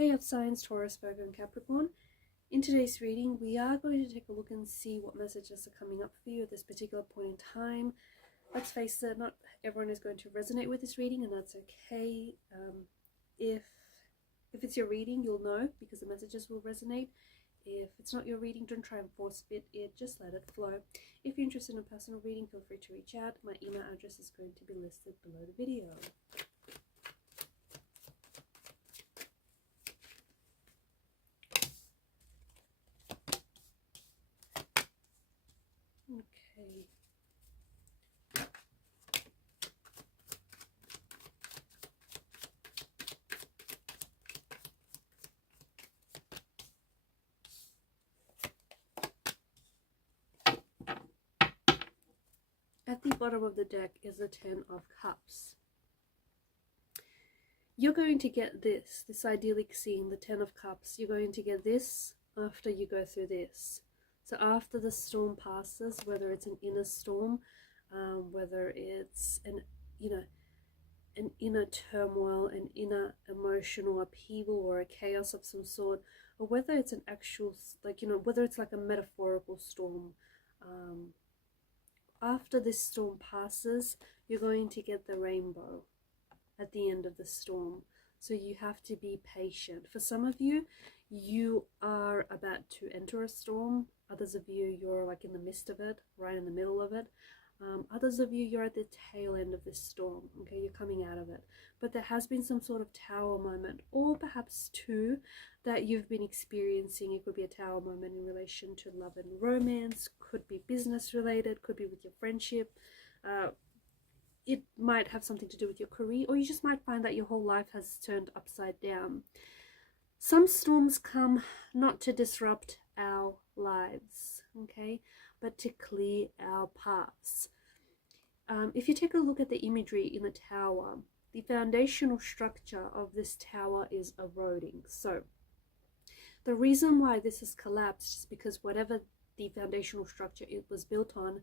Hey Earth Signs, Taurus, Virgo and Capricorn. In today's reading, we are going to take a look and see what messages are coming up for you at this particular point in time. Let's face it, not everyone is going to resonate with this reading, and that's okay. If it's your reading, you'll know because the messages will resonate. If it's not your reading, don't try and force fit it, just let it flow. If you're interested in a personal reading, feel free to reach out. My email address is going to be listed below the video. Okay. At the bottom of the deck is the Ten of Cups. You're going to get this idyllic scene, the Ten of Cups. You're going to get this after you go through this. So after the storm passes, whether it's an inner storm, whether it's an inner turmoil, an inner emotional upheaval or a chaos of some sort, or whether it's an actual, whether it's like a metaphorical storm, after this storm passes, you're going to get the rainbow at the end of the storm. So you have to be patient. For some of you, you are about to enter a storm. Others of you, you're like in the midst of it, right in the middle of it. Others of you, you're at the tail end of this storm. Okay, you're coming out of it. But there has been some sort of tower moment, or perhaps two, that you've been experiencing. It could be a tower moment in relation to love and romance, could be business related, could be with your friendship. It might have something to do with your career, or you just might find that your whole life has turned upside down. Some storms come not to disrupt our lives, okay, but to clear our paths. If you take a look at the imagery in the tower, the foundational structure of this tower is eroding. So the reason why this has collapsed is because whatever the foundational structure it was built on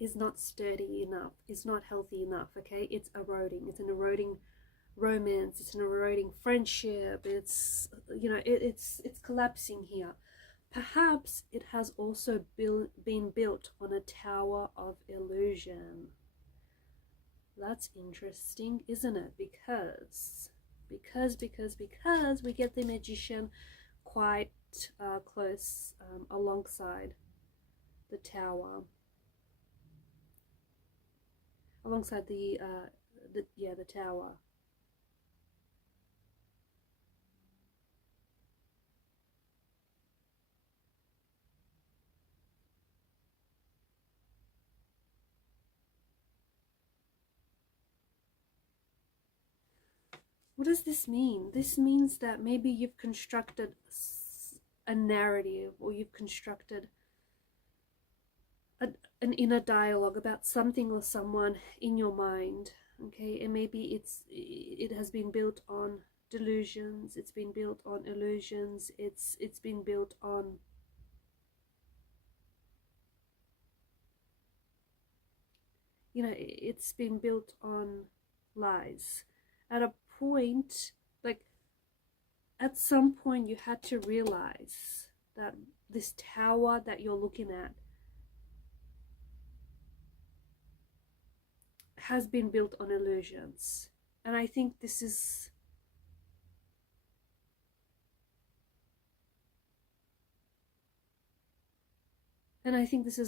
is not sturdy enough, is not healthy enough, okay? It's eroding. It's an eroding romance, it's an eroding friendship, it's, it's collapsing here. Perhaps it has also been built on a tower of illusion. That's interesting, isn't it? Because we get the Magician quite close alongside the tower, alongside the tower. What does this mean? This means that maybe you've constructed a narrative, or you've constructed an inner dialogue about something or someone in your mind, okay? And maybe it has been built on delusions, it's been built on illusions, it's been built on it's been built on lies. At a point, at some point you had to realize that this tower that you're looking at has been built on illusions. And I think this is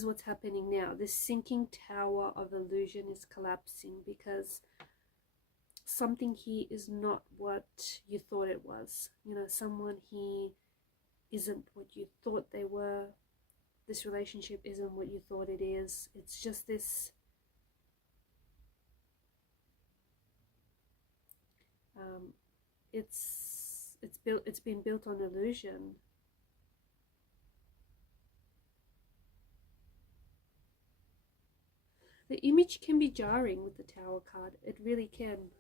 what's happening now. This sinking tower of illusion is collapsing because something here is not what you thought it was. Someone here isn't what you thought they were. This relationship isn't what you thought it is. It's just this it's been built on illusion. The image can be jarring with the Tower card. It really can.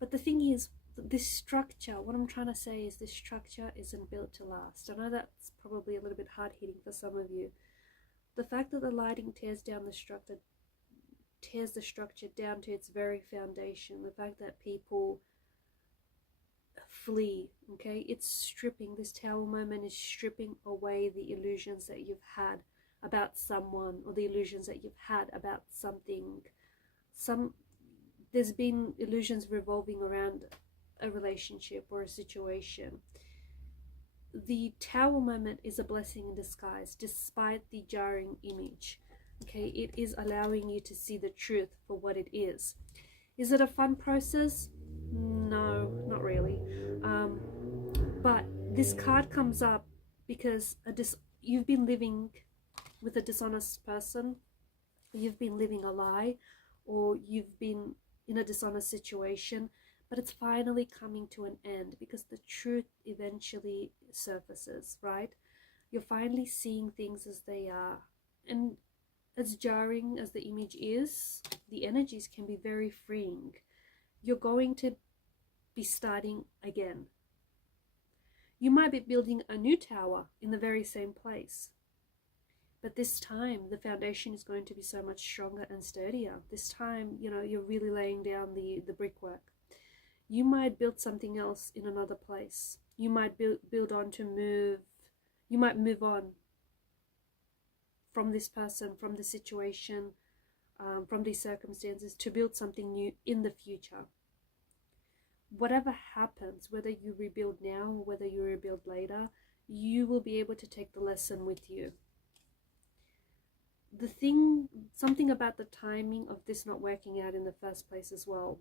But the thing is, this structure, what I'm trying to say is this structure isn't built to last. I know that's probably a little bit hard-hitting for some of you. The fact that the lighting tears down the structure, tears the structure down to its very foundation. The fact that people flee, okay, it's stripping. This Tower moment is stripping away the illusions that you've had about someone, or the illusions that you've had about something. There's been illusions revolving around a relationship or a situation. The Tower moment is a blessing in disguise, despite the jarring image. Okay, it is allowing you to see the truth for what it is. Is it a fun process? No, not really. But this card comes up because you've been living with a dishonest person, you've been living a lie, or you've been in a dishonest situation, but it's finally coming to an end because the truth eventually surfaces, right? You're finally seeing things as they are. And as jarring as the image is, the energies can be very freeing. You're going to be starting again. You might be building a new tower in the very same place. But this time, the foundation is going to be so much stronger and sturdier. This time, you know, you're really laying down the brickwork. You might build something else in another place. You might build on to move. You might move on from this person, from the situation, from these circumstances, to build something new in the future. Whatever happens, whether you rebuild now or whether you rebuild later, you will be able to take the lesson with you. Something about the timing of this not working out in the first place as well.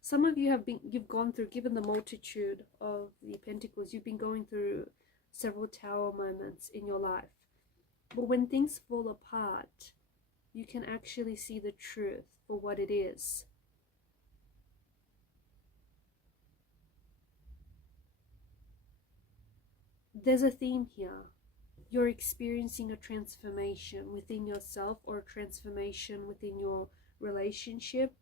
Some of you you've gone through, given the multitude of the Pentacles, you've been going through several Tower moments in your life. But when things fall apart, you can actually see the truth for what it is. There's a theme here. You're experiencing a transformation within yourself, or a transformation within your relationship.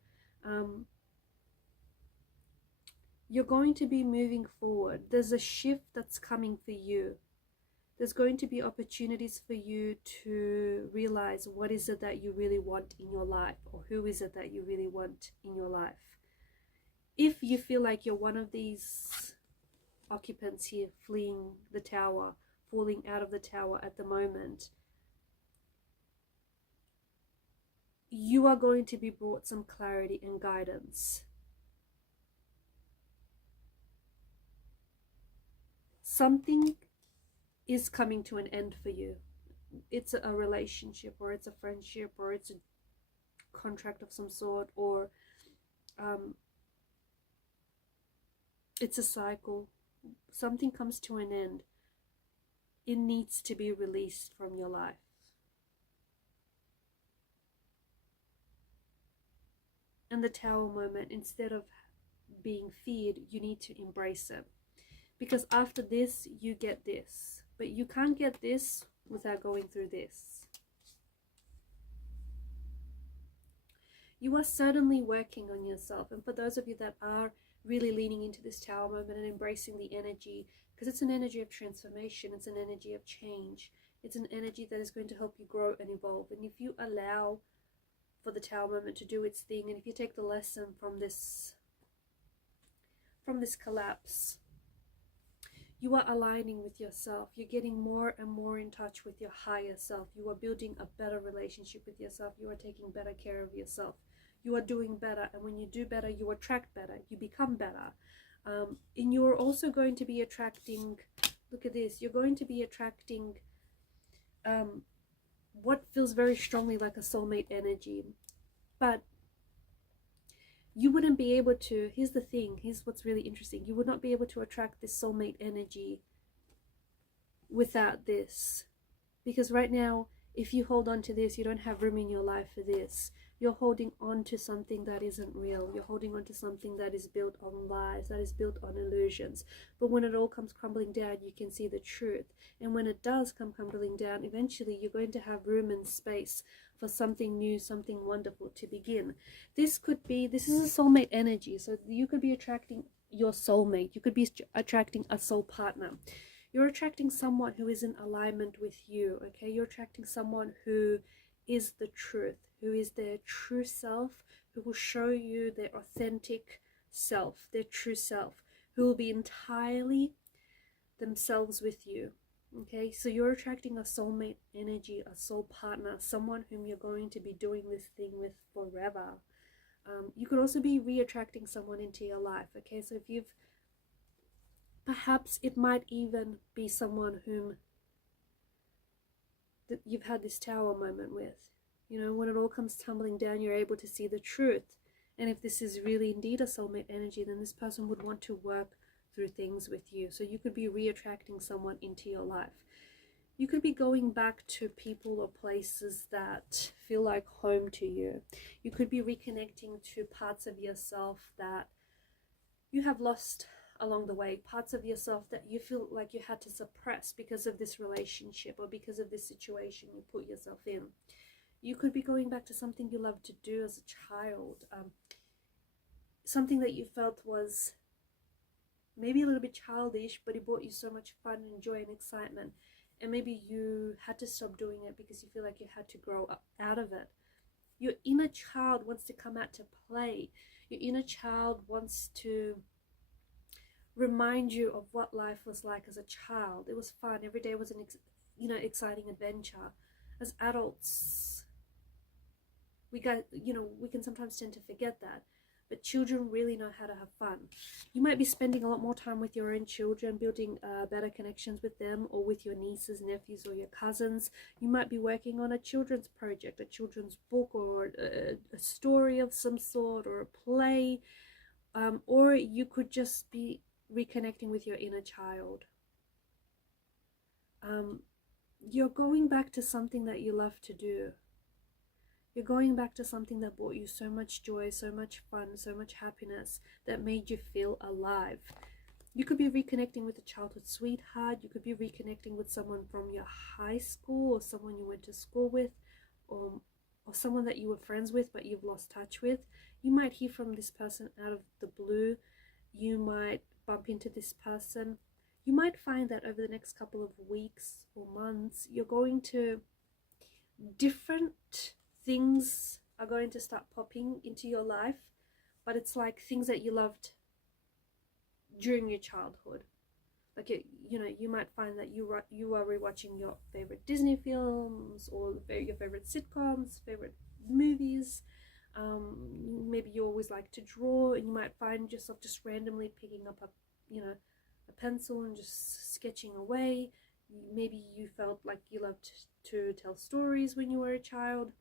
You're going to be moving forward. There's a shift that's coming for you. There's going to be opportunities for you to realize what is it that you really want in your life, or who is it that you really want in your life. If you feel like you're one of these occupants here, fleeing the tower, falling out of the tower at the moment, you are going to be brought some clarity and guidance. Something is coming to an end for you. It's a relationship, or it's a friendship, or it's a contract of some sort, or it's a cycle. Something comes to an end. It needs to be released from your life. And the Tower moment, instead of being feared, you need to embrace it. Because after this, you get this. But you can't get this without going through this. You are certainly working on yourself. And for those of you that are really leaning into this Tower moment and embracing the energy, because it's an energy of transformation, it's an energy of change, it's an energy that is going to help you grow and evolve. And if you allow for the Tower moment to do its thing, and if you take the lesson from this collapse, you are aligning with yourself. You're getting more and more in touch with your higher self. You are building a better relationship with yourself. You are taking better care of yourself. You are doing better. And when you do better, you attract better. You become better. And you are also going to be attracting, look at this, you're going to be attracting what feels very strongly like a soulmate energy. But you wouldn't be able to, here's the thing, here's what's really interesting, you would not be able to attract this soulmate energy without this. Because right now, if you hold on to this, you don't have room in your life for this. You're holding on to something that isn't real. You're holding on to something that is built on lies, that is built on illusions. But when it all comes crumbling down, you can see the truth. And when it does come crumbling down, eventually you're going to have room and space for something new, something wonderful to begin. This is a soulmate energy. So you could be attracting your soulmate. You could be attracting a soul partner. You're attracting someone who is in alignment with you, okay? You're attracting someone who is the truth, who is their true self, who will show you their authentic self, their true self, who will be entirely themselves with you, okay? So you're attracting a soulmate energy, a soul partner, someone whom you're going to be doing this thing with forever. You could also be re-attracting someone into your life, okay? So if you've, perhaps it might even be someone whom that you've had this tower moment with. You know, when it all comes tumbling down, you're able to see the truth. And if this is really indeed a soulmate energy, then this person would want to work through things with you. So you could be re-attracting someone into your life. You could be going back to people or places that feel like home to you. You could be reconnecting to parts of yourself that you have lost along the way, parts of yourself that you feel like you had to suppress because of this relationship or because of this situation you put yourself in. You could be going back to something you loved to do as a child, something that you felt was maybe a little bit childish, but it brought you so much fun and joy and excitement. And maybe you had to stop doing it because you feel like you had to grow up out of it. Your inner child wants to come out to play. Your inner child wants to remind you of what life was like as a child. It was fun. Every day was an exciting adventure. As adults, we can sometimes tend to forget that. But children really know how to have fun. You might be spending a lot more time with your own children, building better connections with them, or with your nieces, nephews, or your cousins. You might be working on a children's project, a children's book, or a story of some sort, or a play. Or you could just be reconnecting with your inner child. You're going back to something that you love to do. You're going back to something that brought you so much joy, so much fun, so much happiness, that made you feel alive. You could be reconnecting with a childhood sweetheart. You could be reconnecting with someone from your high school, or someone you went to school with, or someone that you were friends with but you've lost touch with. You might hear from this person out of the blue. You might bump into this person. You might find that over the next couple of weeks or months, you're going to, different things are going to start popping into your life, but it's like things that you loved during your childhood. Like, you might find that you are rewatching your favorite Disney films, or your favorite sitcoms, favorite movies. Maybe you always like to draw, and you might find yourself just randomly picking up a pencil and just sketching away. Maybe you felt like you loved to tell stories when you were a child,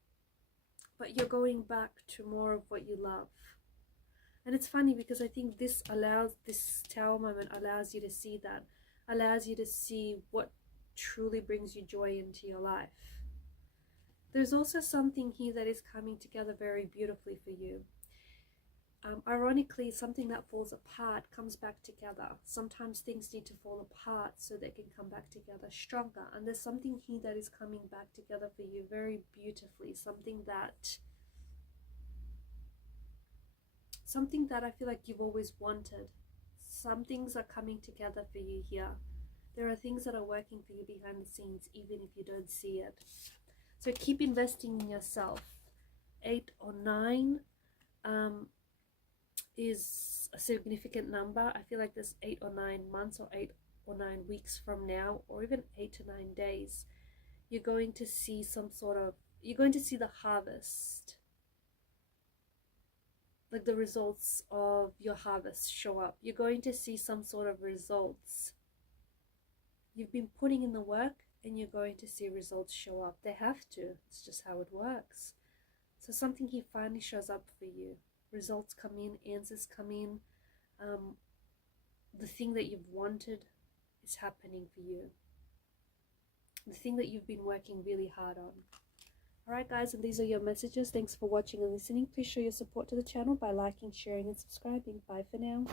but you're going back to more of what you love. And it's funny because I think this tower moment allows you to see that, allows you to see what truly brings you joy into your life. There's also something here that is coming together very beautifully for you. Ironically, something that falls apart comes back together. Sometimes things need to fall apart so they can come back together stronger. And there's something here that is coming back together for you very beautifully. Something that I feel like you've always wanted. Some things are coming together for you here. There are things that are working for you behind the scenes, even if you don't see it. So keep investing in yourself. 8 or 9 is a significant number. I feel like this 8 or 9 months, or 8 or 9 weeks from now, or even 8 to 9 days, you're going to see you're going to see the harvest, like the results of your harvest show up. You're going to see some sort of results. You've been putting in the work, and you're going to see results show up. They have to. It's just how it works. So something here finally shows up for you. Results come in, answers come in. The thing that you've wanted is happening for you. The thing that you've been working really hard on. Alright guys, and these are your messages. Thanks for watching and listening. Please show your support to the channel by liking, sharing and subscribing. Bye for now.